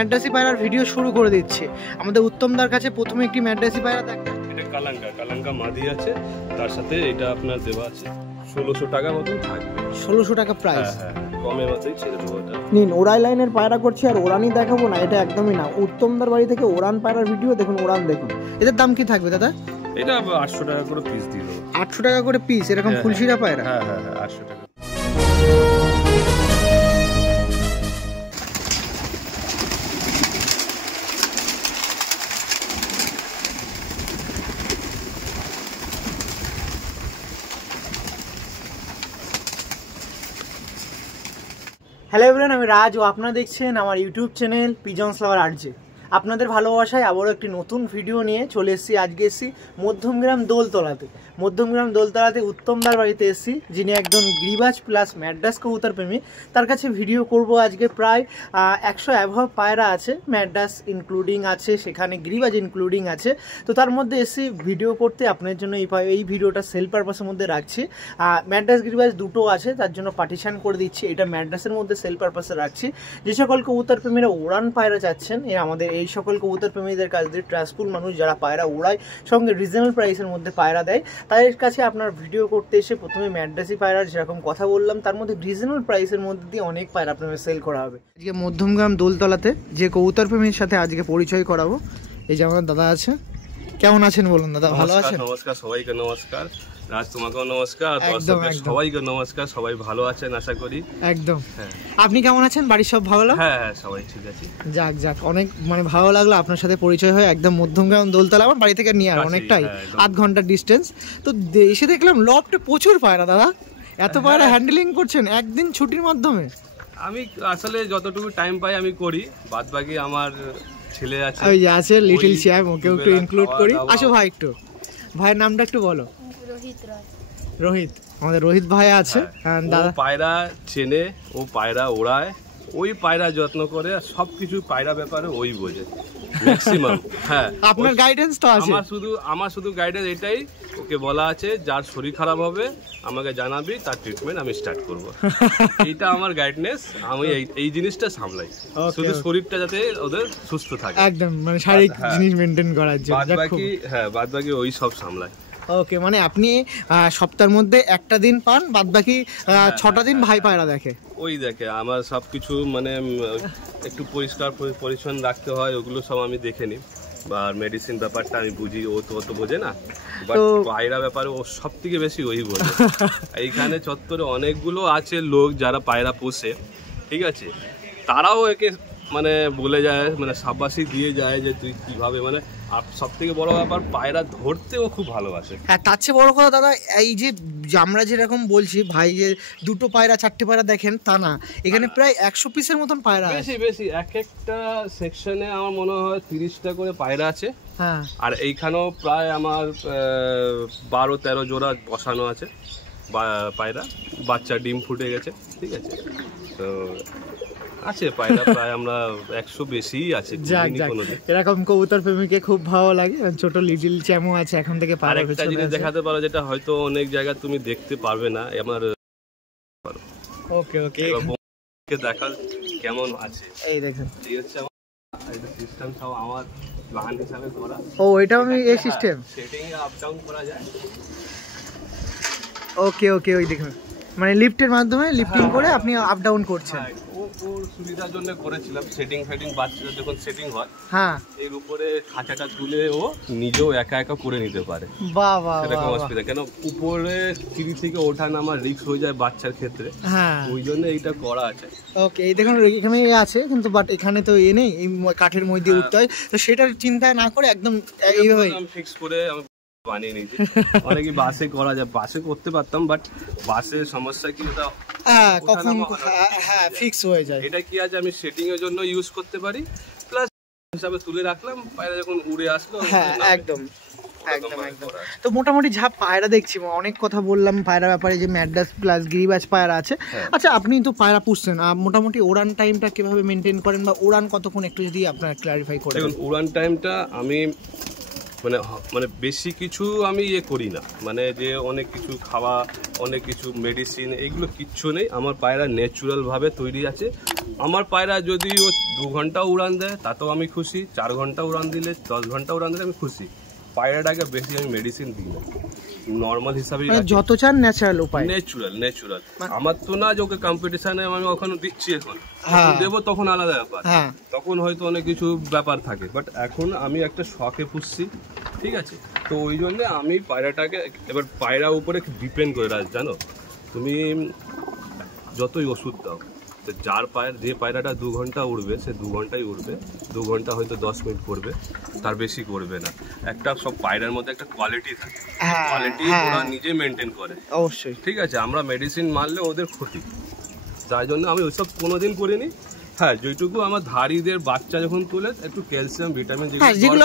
ম্যাড্রাসি পায়রার ভিডিও শুরু করে দিচ্ছি। আমাদের উত্তমদার কাছে প্রথমে একটি ম্যাড্রাসি পায়রা দেখেন। এটা কালাঙ্কা মাদি আছে, তার সাথে এটা আপনার দেওয়া আছে 1600 টাকা মতন থাকবে। 1600 টাকা প্রাইস। হ্যাঁ, কমের মতোই ছেড়ে দেবো এটা। নিন, ওড়াই লাইনের পায়রা করছি আর ওড়ানই দেখাবো না, এটা একদমই না। উত্তমদার বাড়ি থেকে ওড়ান পায়রার ভিডিও দেখুন, ওড়ান দেখুন। এদের দাম কি থাকবে দাদা? এটা 800 টাকা করে পিস দিল। 800 টাকা করে পিস এরকম ফুলশিরা পায়রা? হ্যাঁ 800 টাকা। হ্যালো এভরিওয়ান, আমি রাজ ও আপনারা দেখছেন আমার ইউটিউব চ্যানেল পিজনস লাভার আরজে। আপনাদের ভালোবাসায় আবারও একটি নতুন ভিডিও নিয়ে চলে এসেছি। আজকে এসেছি মধ্যমগ্রাম দোলতলাতে উত্তমদার বাড়িতে এসেছি, যিনি একজন গিরিবাজ প্লাস ম্যাড্রাস কবুতর প্রেমী। তার কাছে ভিডিও করব আজকে। প্রায় 100 অ্যাভাব পায়রা আছে, ম্যাড্রাস ইনক্লুডিং আছে, সেখানে গিরিবাজ ইনক্লুডিং আছে। তো তার মধ্যে এসে ভিডিও করতে আপনার জন্য এই ভিডিওটা সেল পারপাসের মধ্যে রাখছি। ম্যাড্রাস গিরিবাজ দুটো আছে, তার জন্য পার্টিশন করে দিচ্ছি। এটা ম্যাড্রাসের মধ্যে সেল পারপাসে রাখছি। যে সকল কবুতর প্রেমীরা উড়ান পায়রা চাচ্ছেন, আমাদের এই সকল কবুতর প্রেমীদের কাছ দিয়ে ট্রাস্টফুল মানুষ যারা পায়রা উড়ায়, সঙ্গে রিজনেবল প্রাইসের মধ্যে পায়রা দেয়, তাদের কাছে আপনার ভিডিও করতে এসে প্রথমে ম্যাড্রাসি পায়রার যেরকম কথা বললাম, তার মধ্যে রিজনেবল প্রাইসের মধ্যে দিয়ে অনেক পায়রা আপনার সেল করা হবে। আজকে মধ্যমগ্রাম দোলতলাতে যে কবুতর প্রেমীর সাথে আজকে পরিচয় করাবো, এই যে আমাদের দাদা আছে। কেমন আছেন বলুন দাদা? ভালো আছেন? নমস্কার সবাইকে। নমস্কার রাজ, তোমাকেও নমস্কার। সবাইকে নমস্কার। সবাই ভালো আছেন আশা করি। একদম। আপনি কেমন আছেন? বাড়ির সব ভালো? হ্যাঁ সবাই ঠিক আছে। যাক অনেক ভালো লাগলো আপনার সাথে পরিচয় হয়ে। একদম মধ্যমগ্রাম দোলতলা, আমার বাড়ি থেকে নিয়ে আর অনেকটাই 8 ঘন্টার ডিস্টেন্স। তো এসে দেখলাম লফটে প্রচুর পায়রা। দাদা এত পায়রা হ্যান্ডেলিং করছেন একদিন ছুটির মাধ্যমে? আমি আসলে যতটুকু টাইম পাই আমি করি, বাদ বাকি আমার ছেলে আছে, ওই যে আছে লিটল শ্যাম, ওকে একটু ইনক্লুড করি। আসো ভাই, একটু ভাইয়ের নামটা একটু বলো। রোহিত, আমাদের রোহিত ভাই আছে। দাদা পায়রা চেনে, ও পায়রা ওড়ায়, ওই পায়রা যত্ন করে, সবকিছু পায়রা ব্যাপারে ওই বোঝে ম্যাক্সিমাম। হ্যাঁ, আপনার গাইডেন্স তো আছে। আমার শুধু গাইডেন্স এটাই, ওকে বলা আছে যার শরীর খারাপ হবে আমাকে জানাবি, তার ট্রিটমেন্ট আমি স্টার্ট করব। এইটা আমার গাইডনেস। আমি এই জিনিসটা সামলাই, শুধু শরীরটা যাতে ওদের সুস্থ থাকে, একদম শারীরিক জিনিস মেইনটেইন করার জন্য। বাদ বাকি ওই সব সামলায়। ওকে, আপনি সপ্তাহের মধ্যে একটা দিন পান, বাদ বাকি 6টা দিন ভাই পায়রা দেখে। ওই দেখে আমার সবকিছু একটু পরিষ্কার পরিচ্ছন্ন রাখতে হয়, ওগুলো সব আমি দেখে নিই। বা মেডিসিন ব্যাপারটা আমি বুঝি, ও তো অত বোঝে না, বাট পায়রা ব্যাপারে ও সব থেকে বেশি ওই বোঝে। এইখানে চত্বরে অনেকগুলো আছে লোক যারা পায়রা পোষে, ঠিক আছে, তারাও একে বলে যায়, সাবাসি দিয়ে যায় যে তুই কিভাবে, সব থেকে বড় ব্যাপার পায়রা ধরতেও খুব ভালোবাসে। হ্যাঁ, তার চেয়ে বড় কথা দাদা, এই যে আমরা যেরকম বলছি ভাই যে 2টো পায়রা 4টে পায়রা দেখেন, তা না, এখানে প্রায় 100 পিসের মতন পায়রা। বেশি এক একটা সেকশনে আমার মনে হয় 30টা করে পায়রা আছে। হ্যাঁ, আর এইখানেও প্রায় আমার 12-13 জোড়া বসানো আছে পায়রা, বাচ্চা ডিম ফুটে গেছে, ঠিক আছে। তো আছে পায়রা প্রায় আমরা 100 বেশি আছে। এরকম কবুতর প্রেমীকে খুব ভালো লাগে। ছোট লিটল চ্যামও আছে, এখন থেকে পায়রা একটা জিনিস দেখাতে পারো যেটা হয়তো অনেক জায়গায় তুমি দেখতে পারবে না। আমার ওকে দেখা কেমন আছে, এই দেখেন, এই হচ্ছে আমার সিস্টেম, সব আমার প্ল্যান হিসাবে করা। ও, এটা আমি এই সিস্টেম সেটিং এ আপ ডাউন করা যায়। ওকে, ওই দেখুন, লিফটের মাধ্যমে লিফটিং করে আপনি আপ ডাউন করছেন। ওর সুবিধার জন্য করেছিলাম সেটিং বাচ্চাদের যখন সেটিং হয়, হ্যাঁ, এর উপরে খাঁচাটা তুলে ও নিজেও একা করে নিতে পারে। বাহ বাহ, এরকম অসুবিধা কেন, উপরে সিঁড়ি থেকে ওঠা নামা রিস্ক হয়ে যায় বাচ্চার ক্ষেত্রে, হ্যাঁ, ওই জন্য এইটা করা আছে। ওকে, এই দেখুন এখানে আছে, কিন্তু বাট এখানে তো নেই, এই কাঠের মধ্যে উঠতে হয়, তো সেটার চিন্তা না করে একদম এইভাবে ফিক্স করে আমি বানিয়ে নিয়েছি। অনেকে বাসে করা যায়, বাসে করতে পারতাম, বাট বাসের সমস্যা কি, কখন ফিক্স হয়ে যায়। এটা কি আছে, আমি সেটিং এর জন্য ইউজ করতে পারি, প্লাস হিসাবে তুলে রাখলাম, পায়রা যখন উড়ে আসলো। হ্যাঁ, একদম। তো মোটামুটি যা পায়রা দেখছি, অনেক কথা বললাম পায়রা ব্যাপারে, যে ম্যাড্রাস প্লাস গিরিবাজ পায়রা আছে। আচ্ছা, আপনি তো পায়রা পুষছেন, মোটামুটি উড়ান টাইমটা কিভাবে মেনটেন করেন, বা উড়ান কতক্ষণ একটু যদি আপনারা ক্লারিফাই করেন। দেখুন, উড়ান টাইমটা আমি মানে মানে বেশি কিছু আমি ইয়ে করি না, মানে যে অনেক কিছু খাওয়া, অনেক কিছু মেডিসিন, এইগুলো কিচ্ছু নেই। আমার পায়রা ন্যাচুরালভাবে তৈরি আছে। আমার পায়রা যদি ও 2 ঘন্টা উড়ান দেয় তাতেও আমি খুশি, 4 ঘন্টা উড়ান দিলে, 10 ঘন্টা উড়ান দিলে আমি খুশি। পায়রাটাকে বেশি আমি মেডিসিন দিই না, নর্মাল হিসাবে যত চান ন্যাচারাল উপায়, ন্যাচুরাল। আমার তো না যে ওকে কম্পিটিশনে আমি ওখানে দিচ্ছি, এখন দেবো তখন আলাদা ব্যাপার, তখন হয়তো অনেক কিছু ব্যাপার থাকে, বাট এখন আমি একটা শখে পুষছি, ঠিক আছে? তো ওই জন্য আমি পায়রাটাকে, এবার পায়রা উপরে ডিপেন্ড করে রাখ, জানো তুমি যতই ওষুধ দাও, যার যে পায়রাটা 2 ঘন্টা উড়বে সে 2 ঘন্টাই উড়বে, 2 ঘন্টা হয়তো 10 মিনিট করবে, তার বেশি করবে না। একটা সব পায়রার মধ্যে একটা কোয়ালিটি থাকে, কোয়ালিটি ওরা নিজে মেনটেন করে অবশ্যই, ঠিক আছে? আমরা মেডিসিন মারলে ওদের ক্ষতি, তাই জন্য আমি ওইসব কোনোদিন করিনি। হ্যাঁ, যেটুকু আমার ধাড়িদের বাচ্চা যখন তুলে একটু ক্যালসিয়াম ভিটামিন যেগুলো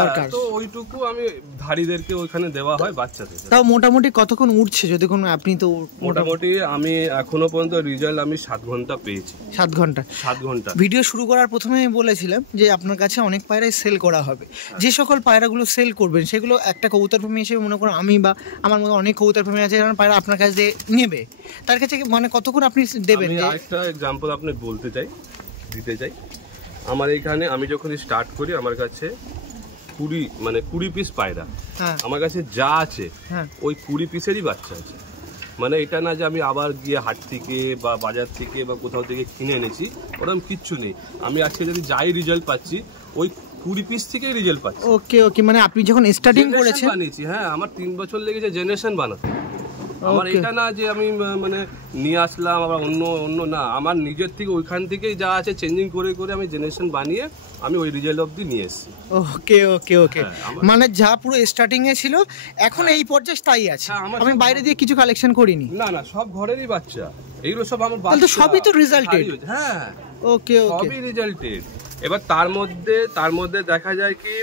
দরকার, তো ওইটুকু আমি ধাড়িদেরকে ওইখানে দেওয়া হয় বাচ্চাদের। তাও মোটামুটি কতক্ষণ উঠছে যদি কোনো, আপনি তো মোটামুটি আমি এখনো পর্যন্ত রেজাল্ট আমি 7 ঘন্টা পেয়েছি। 7 ঘন্টা। ভিডিও শুরু করার প্রথমে আমি বলেছিলাম যে আপনার কাছে অনেক পায়রাই সেল করা হবে, যে সকল পায়রাগুলো সেল করবেন সেগুলো একটা কবুতর প্রেমী হিসেবে মনে করেন আমি বা আমার মতো অনেক কবুতর প্রেমী আছে যারা পায়রা আপনার কাছে নেবে, তার কাছে মানে কতক্ষণ আপনি দেবেন? একটা এক্সাম্পল আপনি দিতে চাই, আমার এখানে আমি যখন স্টার্ট করি আমার কাছে 20 পিস পায়রা আমার কাছে যা আছে ওই 20 পিসেরই বাচ্চা আছে। মানে এটা না যে আমি আবার গিয়ে হাট থেকে বা বাজার থেকে বা কোথাও থেকে কিনে এনেছি, ওরকম কিচ্ছু নেই। আমি আজকে যদি যাই রেজাল্ট পাচ্ছি ওই 20 পিস থেকেই রেজাল্ট পাচ্ছি। ওকে, মানে আপনি যখন স্টার্টিং করেছেন বানিয়েছি, হ্যাঁ আমার 3 বছর লেগেছে জেনারেশন বানাতে। আমার এটা না যে আমি মানে নিয়ে আসলাম আবার অন্য না, আমার নিজের থেকে ওইখান থেকেই যা আছে চেঞ্জিং করে করে আমি জেনারেশন বানিয়ে আমি ওই রিজাল্ট অবধি নিয়ে এসেছি। ওকে, মানে যা পুরো স্টার্টিং এ ছিল এখন এই পর্যায়ে তাই আছে, আমি বাইরে দিয়ে কিছু কালেকশন করিনি। না সব ঘরেরই বাচ্চা, এইগুলো সব আমার বাচ্চা, সবই তো রেজাল্টেড। হ্যাঁ ওকে, সবই রেজাল্টেড। এবার তার মধ্যে দেখা যায় কি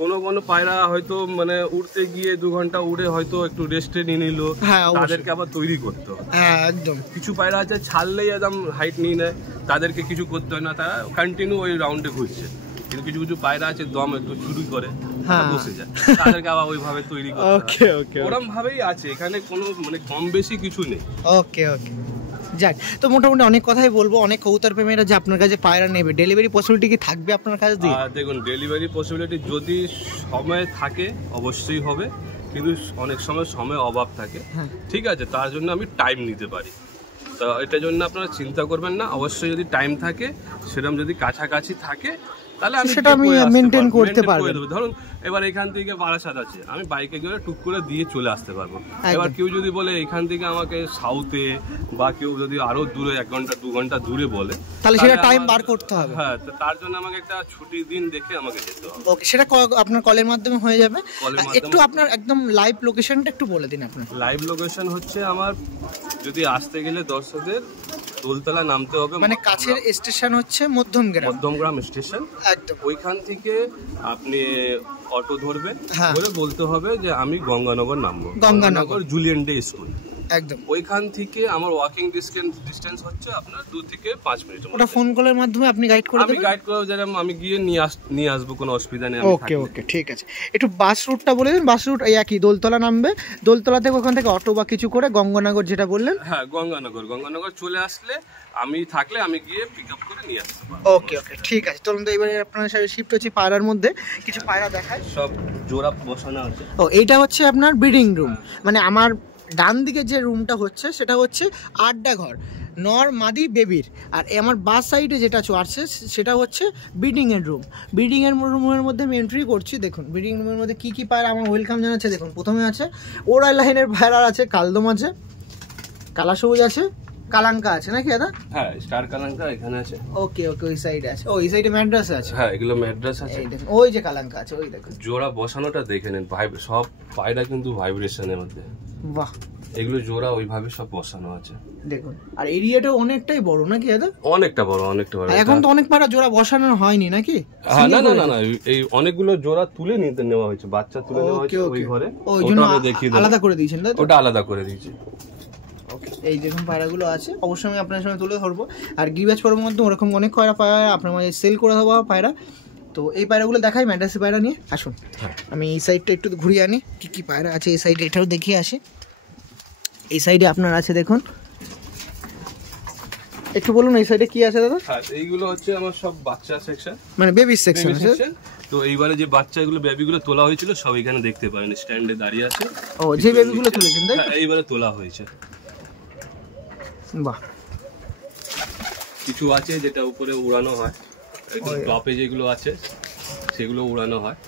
কোনো পায়রা হয়তো মানে উড়তে গিয়ে 2 ঘন্টা উড়ে হয়তো একটু রেস্টে নিয়ে নিল, তাদেরকে আবার তৈরি করতে হয়। একদম। কিছু পায়রা আছে ছাড়লেই একদম হাইট নিয়ে নেয়, তাদেরকে কিছু করতে হয় না, তারা কন্টিনিউ ওই রাউন্ডে ঘুরছে। কিন্তু কিছু পায়রা আছে দম একটু চুরি করে বসে যায়, তাদেরকে আবার ওইভাবে তৈরি করতে হয়। ওরকম ভাবেই আছে, এখানে কোনো মানে কম বেশি কিছু নেই। ওকে, যাক, তো মোটামুটি অনেক কথাই বলবো। অনেক কবুতর প্রেমীরা যে আপনার কাছে পায়রা নেবে, ডেলিভারি পসিবিলিটি কি থাকবে আপনার কাছে? দেখুন, ডেলিভারি পসিবিলিটি যদি সময় থাকে অবশ্যই হবে, কিন্তু অনেক সময় অভাব থাকে, ঠিক আছে? তার জন্য আমি টাইম নিতে পারি, তো এটার জন্য আপনারা চিন্তা করবেন না। অবশ্যই যদি টাইম থাকে, সেরকম যদি কাছাকাছি থাকে, তাহলে আমি সেটা আমি মেনটেন করতে পারবো। ধরুন এবার এখান থেকে বারাসাত আছে, আমি বাইকে গিয়ে টুক করে দিয়ে চলে আসতে পারবো। এবার কেউ যদি বলে এখান থেকে আমাকে সাউথে, বা কেউ যদি আরো দূরে 1 ঘন্টা 2 ঘন্টা দূরে বলে, তাহলে সেটা টাইম বার করতে হবে। হ্যাঁ, তো তার জন্য আমাকে একটা ছুটির দিন দেখে আমাকে যেতে হবে। ওকে, সেটা আপনার কলের মাধ্যমে হয়ে যাবে। একটু আপনার একদম লাইভ লোকেশনটা একটু বলে দিন। আপনার লাইভ লোকেশন হচ্ছে, আমার যদি আসতে গেলে দর্শকদের দোলতলা নামতে হবে, মানে কাছের স্টেশন হচ্ছে মধ্যমগ্রাম স্টেশন, একদম। ওইখান থেকে আপনি অটো ধরবেন, বলে বলতে হবে যে আমি গঙ্গানগর নামবো, গঙ্গানগর জুলিয়ান ডে স্কুল, একদম। ওইখান থেকে আমার ওয়াকিং ডিসটেন্স হচ্ছে আপনার 2 থেকে 5 মিনিট। ওটা ফোন কলের মাধ্যমে আপনি গাইড করে দেবেন? আমি গাইড করে যেরকম আমি গিয়ে নিয়ে আসবো, কোনো অসুবিধা নেই। ওকে, ঠিক আছে। একটু বাস রুটটা বলে দিন। বাস রুট একই, দোলতলা নামবে, দোলতলা থেকে ওখান থেকে অটো বা কিছু করে গঙ্গানগর যেটা বললেন। হ্যাঁ, গঙ্গানগর চলে আসলে আমি থাকলে আমি গিয়ে পিক আপ করে নিয়ে আসতে পারবো। ওকে, ঠিক আছে। চলুন তো এবারে আপনার সাথে শিফট হচ্ছে পায়রার মধ্যে, কিছু পায়রা দেখায়। সব জোড়া বসানো আছে। এইটা হচ্ছে আপনার ব্রিডিং রুম, মানে আমার ডান দিকে যে রুমটা হচ্ছে সেটা হচ্ছে আড্ডা ঘর, নর মাদি বেবির। আর আমার বাস সাইডে যেটা আছে সেটা হচ্ছে ব্রিডিংয়ের রুম। ব্রিডিংয়ের রুমের মধ্যে আমি এন্ট্রি করছি। দেখুন ব্রিডিং রুমের মধ্যে কী পায়রা আমার ওয়েলকাম জানাচ্ছে। দেখুন প্রথমে আছে ওরাল লাইনের পায়রা আছে, কালদম আছে, কালা সবুজ আছে, কালাঙ্কা আছে নাকি দাদা? হ্যাঁ, স্টার কালাঙ্কা এখানে আছে। ওকে, ওই সাইডে আছে। ওই সাইডে ম্যাড্রাস আছে। হ্যাঁ, এগুলো ম্যাড্রাস আছে। এই দেখুন, ওই যে কালাঙ্কা আছে, ওই দেখুন। জোড়া বসানোটা দেখে নেন, সব পায়রা কিন্তু ভাইব্রেশনের মধ্যে। বাহ, এগুলো জোড়া ওইভাবে সব বসানো আছে। দেখুন, আর এরিয়াটা অনেকটাই বড় নাকি দাদা? অনেকটা বড়। এখন তো অনেক পায়রা জোড়া বসানো হয়নি নাকি? না, এই অনেকগুলো জোড়া তুলে নিতে নেওয়া হয়েছে, বাচ্চা তুলে নেওয়া হয়েছে ওই ঘরে, ওই জন্য আলাদা করে দিয়েছেন। ওটা আলাদা করে দিয়েছি। এই দেখুন পায়রাগুলো আছে, অবশ্যই আমি আপনার সঙ্গে তুলে ধরবো। আর গিরিবাজ পর্বের মধ্যে ওরকম অনেক পায়রা আপনার মাঝে সেল করে দেওয়া পায়রা, তো এই পায়রাগুলো দেখাই, ম্যাড্রাসি পায়রা নিয়ে আসুন। আমি এই সাইডটা একটু ঘুরিয়ে আনি, কী কী পায়রা আছে এই সাইডে এটাও দেখিয়ে আসি। এই সাইডে আপনার আছে দেখুন, একটু বলুন এই সাইডে কি আছে দাদা? হ্যাঁ, এইগুলো হচ্ছে আমার সব বাচ্চা সেকশন, মানে বেবি সেকশন আছে। তো এইবারে যে বাচ্চাগুলো বেবিগুলো তোলা হয়েছিল সব এখানে দেখতে পারেন, স্ট্যান্ডে দাঁড়িয়ে আছে। ও, যে বেবিগুলো তুলেছেন তাই? হ্যাঁ, এইবারে তোলা হয়েছে। বাহ। কিছু আছে যেটা উপরে উড়ানো হয়, একদম টপে যেগুলো আছে সেগুলো উড়ানো হয়।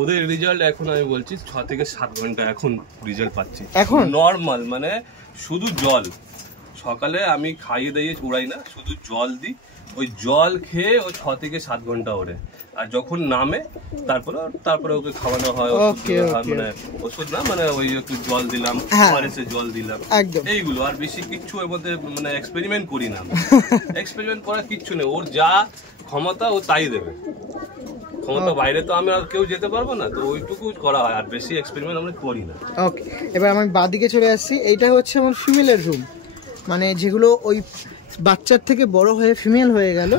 ওদের রেজাল্ট এখন আমি বলছি 6 থেকে 7 ঘন্টা এখন রেজাল্ট পাচ্ছি এখন নর্মাল, মানে শুধু জল, সকালে আমি খাইয়ে দিয়ে উড়াই না, শুধু জল দিই, ওই জল খেয়ে ওই 6 থেকে 7 ঘন্টা ওড়ে। আর যখন নামে তারপরে ওকে খাওয়ানো হয়, মানে ওষুধ না, মানে ওই একটু জল দিলাম, জল দিলাম, এইগুলো। আর বেশি কিচ্ছু এর মধ্যে মানে এক্সপেরিমেন্ট করি না। এক্সপেরিমেন্ট করার কিচ্ছু নেই, ওর যা ক্ষমতা ও তাই দেবে। ক্ষমতা বাইরে তো আমি আর কেউ যেতে পারবো না, তো ওইটুকু করা হয়, আর বেশি এক্সপেরিমেন্ট আমরা করি না। ওকে, এবার আমি বাদিকে চলে আসছি। এইটা হচ্ছে আমার ফিমেলের রুম, মানে যেগুলো ওই বাচ্চার থেকে বড় হয়ে ফিমেল হয়ে গেল,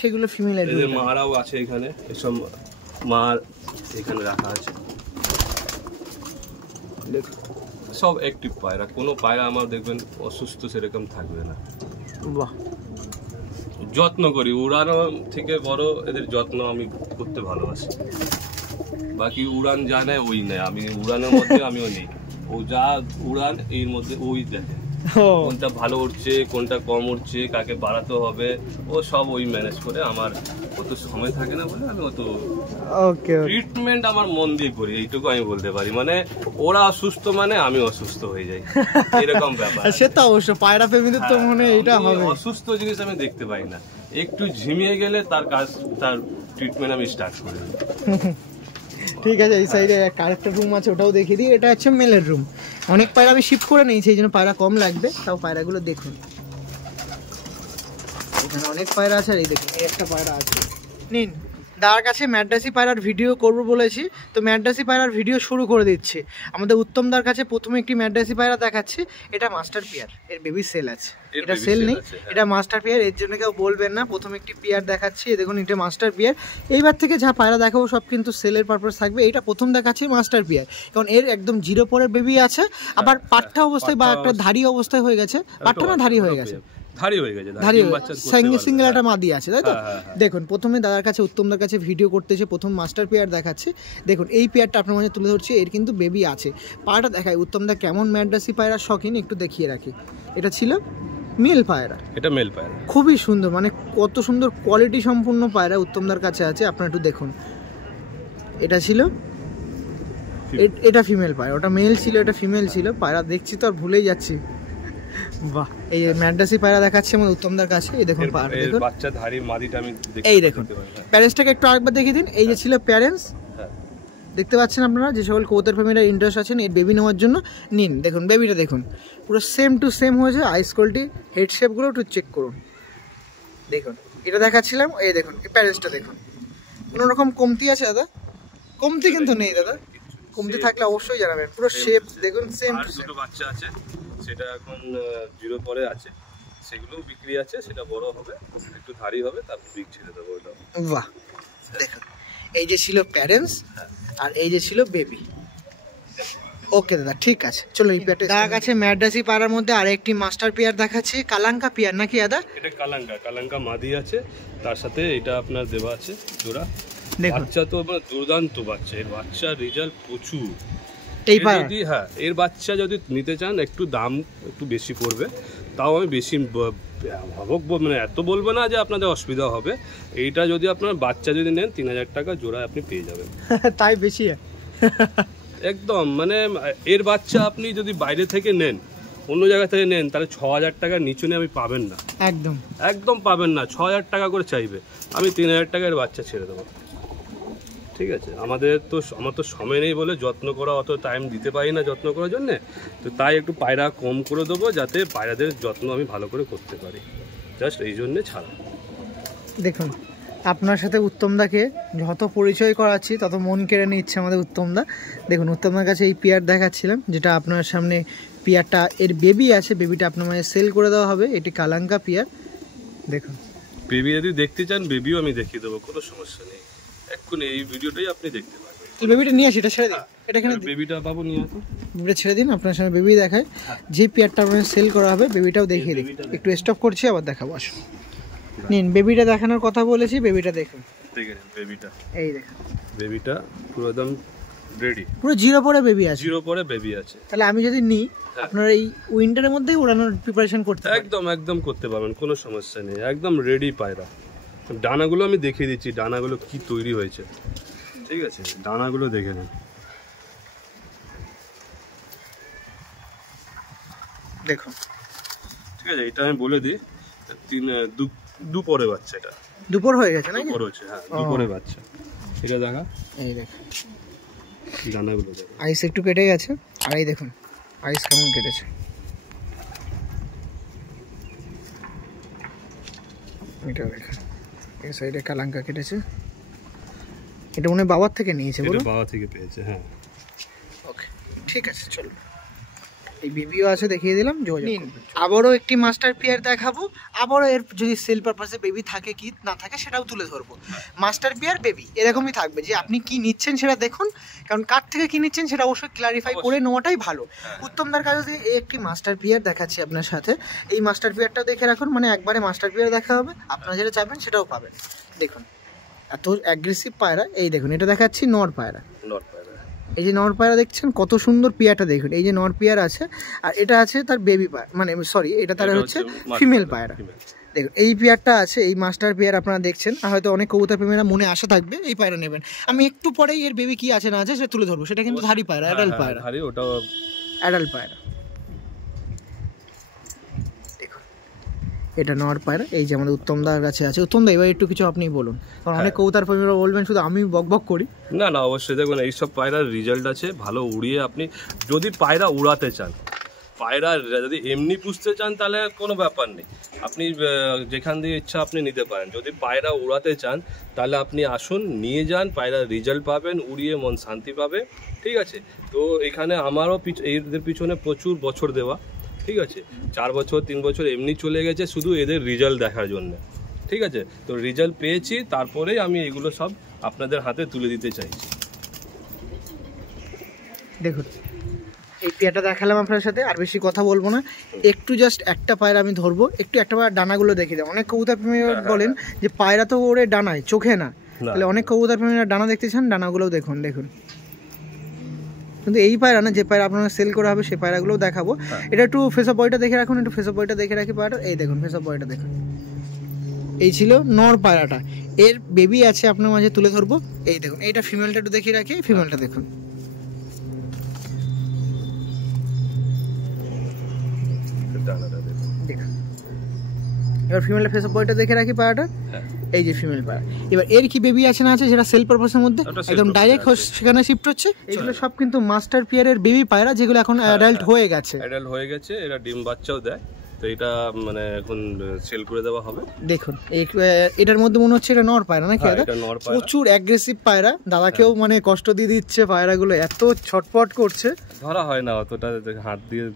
সেগুলো ফিমেলের রুম। মারাও আছে এখানে, এসব মার এখানে রাখা আছে, সব অ্যাক্টিভ পায়রা। কোনো পায়রা আমার দেখবেন অসুস্থ সেরকম থাকবে না। বাহ। যত্ন করি, উড়ানো থেকে বড় এদের যত্ন আমি করতে ভালোবাসি। বাকি উড়ান যা নেয় ওই নেয়, আমি উড়ানোর মধ্যে আমিও নেই। ও যা উড়ান এর মধ্যে ওই দেখে কোনটা ভালো উঠছে, কোনটা কম উঠছে, কাকে বাড়াতে হবে, ও সব ওই ম্যানেজ করে। আমার অত সময় থাকে না বলে আমি অত ট্রিটমেন্ট আমার মন দিয়ে করি, এইটুকু আমি বলতে পারি। মানে ওরা অসুস্থ মানে আমি অসুস্থ হয়ে যাই, এরকম ব্যাপার। সে তো অবশ্য পায়রা প্রেমীদের তো মনে এটা হবে। অসুস্থ জিনিস আমি দেখতে পাই না, একটু ঝিমিয়ে গেলে তার ট্রিটমেন্ট আমি স্টার্ট করে দিই। ঠিক আছে, এই সাইডে আরেকটা রুম আছে, ওটাও দেখিয়ে দিই। এটা হচ্ছে মেলের রুম। অনেক পায়রা আমি শিফট করে নিয়েছি, এই জন্য পায়রা কম লাগবে। তাও পায়রাগুলো দেখুন, এখানে অনেক পায়রা আছে। আর এই দেখুন, একটা পায়রা আছে। নিন, দাদার কাছে ম্যাড্রাসি পায়রার ভিডিও করব বলেছি, তো ম্যাড্রাসি পায়রার ভিডিও শুরু করে দিচ্ছি। আমাদের উত্তমদার কাছে প্রথমে একটি ম্যাড্রাসি পায়রা দেখাচ্ছি। এটা মাস্টার পিয়ার, এর বেবি সেল আছে, এটা সেল নেই, এটা মাস্টার পিয়ার। এর জন্য কেউ বলবেন না। প্রথমে একটি পিয়ার দেখাচ্ছি, দেখুন এটা মাস্টার পিয়ার। এইবার থেকে যা পায়রা দেখাবো সব কিন্তু সেলের পারপাস থাকবে। এটা প্রথম দেখাচ্ছি মাস্টার পিয়ার, কারণ এর একদম 0 পরের বেবি আছে, আবার পাট্টা অবস্থায় বা একটা ধারি অবস্থায় হয়ে গেছে। পাট্টা না ধারি হয়ে গেছে, সিঙ্গেল একটা মাদি আছে, তাই তো? দেখুন, প্রথমে দাদার কাছে উত্তমদার কাছে ভিডিও করতেছে, প্রথম মাস্টার পেয়ার দেখাচ্ছে। দেখুন এই পেয়ারটা আপনার মাঝে তুলে ধরছি, এর কিন্তু বেবি আছে। পায়রাটা দেখায় উত্তমদা কেমন ম্যাড্রাসি পায়রা শখিন, একটু দেখিয়ে রাখি। এটা ছিল মেল পায়রা, এটা মেল পায়রা, খুবই সুন্দর, মানে কত সুন্দর কোয়ালিটি সম্পূর্ণ পায়রা উত্তমদার কাছে আছে। আপনারা একটু দেখুন, এটা ছিল, এটা ফিমেল পায়রা, ওটা মেল ছিল, এটা ফিমেল ছিল। পায়রা দেখছি তো আর ভুলেই যাচ্ছি। বাহ, এই ম্যাড্রাসি পায়রা দেখাচ্ছে আমার উত্তমদার কাছে। এই দেখুন পায়রা, দেখুন বাচ্চা ধারি মাদিটা আমি এই দেখুন। প্যারেন্টসটাকে একটু আরেকবার দেখিয়ে দিন। এই যে ছিল প্যারেন্টস, দেখতে পাচ্ছেন আপনারা। যে সকল কবুতর প্রেমীরা ইন্টারেস্ট আছেন এই বেবি নেওয়ার জন্য, নিন। দেখুন বেবিটা দেখুন, পুরো সেম টু সেম হয়েছে। আইস কোয়ালিটি, হেড শেপগুলো একটু চেক করুন। দেখুন এটা দেখাচ্ছিলাম, এই দেখুন এই প্যারেন্টসটা দেখুন। কোনো রকম কমতি আছে দাদা? কমতি কিন্তু নেই দাদা, কমতি থাকলে অবশ্যই জানাবেন। পুরো শেপ দেখুন সেম টু সেম। দুটো বাচ্চা আছে, সেটা এখন 0 পরে আছে, সেগুলো বিক্রি আছে। সেটা বড় হবে, একটু ধারি হবে, তারপর বিক্রি ছেড়ে দেবো। বাহ, দেখুন এই যে ছিল প্যারেন্টস আর এই যে ছিল বেবি। ওকে দাদা, ঠিক আছে, চলো এই পেয়ারটা। দাদার কাছে ম্যাড্রাসি পায়রার মধ্যে আরেকটি মাস্টার পেয়ার দেখাচ্ছি, কালাঙ্কা পেয়ার নাকি দাদা? এটা কালাঙ্কা মাদি আছে, তার সাথে এটা আপনার দেওয়া আছে জোড়া। বাচ্চা তো দুর্দান্ত বাচ্চা, এর বাচ্চার রেজাল্ট প্রচুর। যদি এর বাচ্চা যদি নিতে চান একটু দাম একটু বেশি পড়বে, তাও আমি বেশি মানে এত বলবো না যে আপনাদের অসুবিধা হবে। এইটা যদি আপনার বাচ্চা যদি নেন 3000 টাকা জোড়া আপনি পেয়ে যাবেন। তাই বেশি একদম, মানে এর বাচ্চা আপনি যদি বাইরে থেকে নেন, অন্য জায়গা থেকে নেন, তাহলে 6000 টাকার নিচে আপনি পাবেন না, একদম পাবেন না। 6000 টাকা করে চাইবে, আমি 3000 টাকার বাচ্চা ছেড়ে দেবো। ঠিক আছে, আমার তো সময় নেই বলে যত্ন করা অত টাইম দিতে পারি না যত্ন করার জন্যে, তো তাই একটু পায়রা কম করে দেবো, যাতে পায়রাদের যত্ন আমি ভালো করে করতে পারি, জাস্ট এই জন্যে ছাড়া। দেখুন আপনার সাথে উত্তমদাকে যত পরিচয় করাচ্ছি তত মন কেড়ে নিচ্ছে আমাদের উত্তমদা। দেখুন উত্তমদার কাছে এই পেয়ার দেখাচ্ছিলাম, যেটা আপনার সামনে পেয়ারটা, এর বেবি আছে, বেবিটা আপনার মাঝে সেল করে দেওয়া হবে। এটি কালাঙ্কা পেয়ার। দেখুন বেবি যদি দেখতে চান বেবিও আমি দেখিয়ে দেবো, কোনো সমস্যা নেই। এক্ষুনি এই ভিডিওটাই আপনি দেখতে পাবেন। তো বেবিটা নিয়ে আসি, এটা ছেড়ে দিন, এটা এখানে বেবিটা বাবু নিয়ে আসুন, বেবিটা ছেড়ে দিন, আপনার সামনে বেবি দেখায়। যে পেয়ারটা আপনার সেল করা হবে বেবিটাও দেখিয়ে দিই। একটু স্টপ করছি, আবার দেখাবো, আসুন। নিন, বেবিটা দেখানোর কথা বলেছি, বেবিটা দেখুন। দেখে নিন বেবিটা, এই দেখুন বেবিটা পুরো একদম রেডি, পুরো জিরো পরে বেবি আছে। জিরো পরে বেবি আছে। তাহলে আমি যদি নিই, আপনার এই উইন্টারের মধ্যেই উড়ানোর প্রিপারেশন করতে পারবেন? একদম একদম করতে পারবেন, কোনো সমস্যা নেই, একদম রেডি পায়রা। ডানাগুলো আমি দেখিয়ে দিচ্ছি, ডানাগুলো কি তৈরি হয়েছে, ঠিক আছে? ডানাগুলো দেখে নেন, দেখুন, ঠিক আছে? এটা আমি বলে দিই, দুপুরে বাচ্চা, এটা দুপুর হয়ে গেছে না? দুপুর হচ্ছে, হ্যাঁ দুপুরে বাচ্চা। এটা দেখা, এই দেখুন ডানাগুলো দেখো, আইস একটু কেটে গেছে, আর এই দেখুন আইস কেমন কেটেছে। এটা দেখুন, এই সাইডে কালাঙ্কা কেটেছে। এটা মনে হয় বাবার থেকে নিয়েছে, বলো? এটা বাবা থেকে পেয়েছে, হ্যাঁ। ওকে, ঠিক আছে, চলো। এই বেবিও আছে, দেখিয়ে দিলাম, যোগাযোগ করবেন। আবারও একটি মাস্টার পেয়ার দেখাবো, আবারও এর যদি সেল পারপাসে বেবি থাকে কি না থাকে সেটাও তুলে ধরবো। মাস্টার পেয়ার বেবি এরকমই থাকবে, যে আপনি কি নিচ্ছেন সেটা দেখুন, কারণ কার থেকে কি নিচ্ছেন সেটা অবশ্যই ক্লারিফাই করে নেওয়াটাই ভালো। উত্তমদার কাছে দিয়ে এই একটি মাস্টার পেয়ার দেখাচ্ছি আপনার সাথে, এই মাস্টার পেয়ারটাও দেখে রাখুন, মানে একবারে মাস্টার পেয়ার দেখা হবে, আপনারা যেটা চাইবেন সেটাও পাবেন। দেখুন এত অ্যাগ্রেসিভ পায়রা, এই দেখুন এটা দেখাচ্ছি নর পায়রা। এই যে নর পায়রা দেখছেন, কত সুন্দর পেয়ারটা দেখুন। এই যে নর পেয়ার আছে, আর এটা আছে তার বেবি পায়রা, মানে সরি এটা তার হচ্ছে ফিমেল পায়রা। দেখুন এই পেয়ারটা আছে, এই মাস্টার পেয়ার আপনারা দেখছেন, আর হয়তো অনেক কবুতর প্রেমীরা মনে আশা থাকবে এই পায়রা নেবেন। আমি একটু পরেই এর বেবি কি আছে না আছে সেটা তুলে ধরবো। সেটা কিন্তু ধারি পায়রা, অ্যাডাল্ট পায়রা, ওটাও অ্যাডাল্ট পায়রা। দেখুন এটা নর পায়রা, এই যে আমাদের উত্তমদার কাছে আছে। উত্তমদা এবার একটু কিছু আপনি বলুন, কারণ অনেক কবুতর প্রেমীরা বলবেন শুধু আমি বক বক করি। না না, অবশ্যই দেখুন এইসব পায়রার রেজাল্ট আছে ভালো। উড়িয়ে আপনি যদি পায়রা উড়াতে চান, পায়রা যদি এমনি পুষতে চান তাহলে কোনো ব্যাপার নেই, আপনি যেখান দিয়ে ইচ্ছা আপনি নিতে পারেন। যদি পায়রা উড়াতে চান তাহলে আপনি আসুন, নিয়ে যান, পায়রার রেজাল্ট পাবেন, উড়িয়ে মন শান্তি পাবে, ঠিক আছে? তো এখানে আমারও এদের পিছনে প্রচুর বছর দেওয়া, ঠিক আছে? 4 বছর 3 বছর এমনি চলে গেছে শুধু এদের রেজাল্ট দেখার জন্য, ঠিক আছে? তো রেজাল্ট পেয়েছি, তারপরেই আমি এগুলো সব আপনাদের হাতে তুলে দিতে চাইছি। দেখুন এই পেয়ারটা দেখালাম আপনার সাথে, আর বেশি কথা বলবো না, একটু জাস্ট একটা পায়রা আমি ধরবো, একটু একটা পায়রা ডানাগুলো দেখে দেবো। অনেক কবুতর প্রেমীরা বলেন যে পায়রা তো ওরে ডানায় চোখে না, তাহলে অনেক কবুতর প্রেমীরা ডানা দেখতে চান, ডানাগুলোও দেখুন। দেখুন কিন্তু এই পায়রা না, যে পায়রা আপনার সেল করা হবে সেই পায়রাগুলোও দেখাবো। এটা একটু ফেস অফ বয়টা দেখে রাখুন, একটু ফেস অফ বয়টা দেখে রাখি পায়রাটা। এই দেখুন ফেস অফ বয়টা দেখুন, এই ছিল নর পায়রাটা। এর বেবি আছে আপনার মাঝে তুলে ধরবো। এই দেখুন এইটা ফিমেলটা একটু দেখিয়ে রাখি, ফিমেলটা দেখুন। দেখুন এবার ফিমেল ফেস অফ বয়টা দেখে রাখি পায়রাটা, এই যে ফিমেল পায়রা। এবার এর কি বেবি আছে না আছে সেটা সেল পারপাসের মধ্যে একদম ডাইরেক্ট সেখানে শিফট হচ্ছে। এগুলো সব কিন্তু মাস্টার পেয়ারের বেবি পায়রা, যেগুলো এখন অ্যাডাল্ট হয়ে গেছে, এরা ডিম বাচ্চাও দেয়, তো এটা মানে এখন সেল করে দেওয়া হবে। দেখুন এটার মধ্যে মনে হচ্ছে এটা নর পায়রা নাকি? প্রচুর অ্যাগ্রেসিভ পায়রা, দাদাকেও মানে কষ্ট দিয়ে দিচ্ছে পায়রাগুলো, এত ছটপট করছে, ধরা হয় না অতটা হাত দিয়ে।